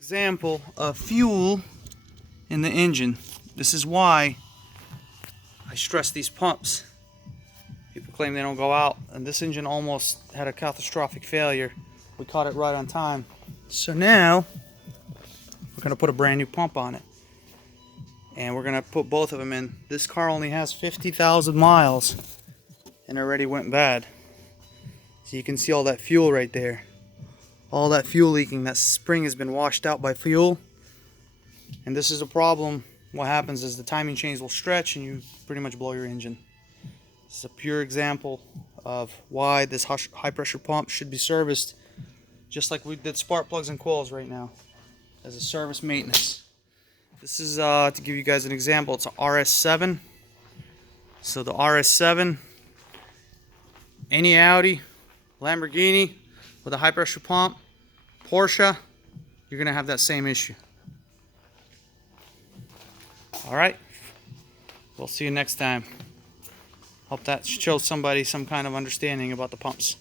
Example of fuel in the engine. This is why I stress these pumps. People claim they don't go out, and this engine almost had a catastrophic failure. We caught it right on time. So now we're going to put a brand new pump on it, and we're going to put both of them in. This car only has 50,000 miles and already went bad. So you can see all that fuel right there. All that fuel leaking. That spring has been washed out by fuel, and this is a problem. What happens is the timing chains will stretch and you pretty much blow your engine. This is a pure example of why this high pressure pump should be serviced just like we did spark plugs and coils right now, as a service maintenance. This is to give you guys an example. It's an RS7. So the RS7, any Audi, Lamborghini with a high pressure pump, Porsche, you're gonna have that same issue. Alright, we'll see you next time. Hope that shows somebody some kind of understanding about the pumps.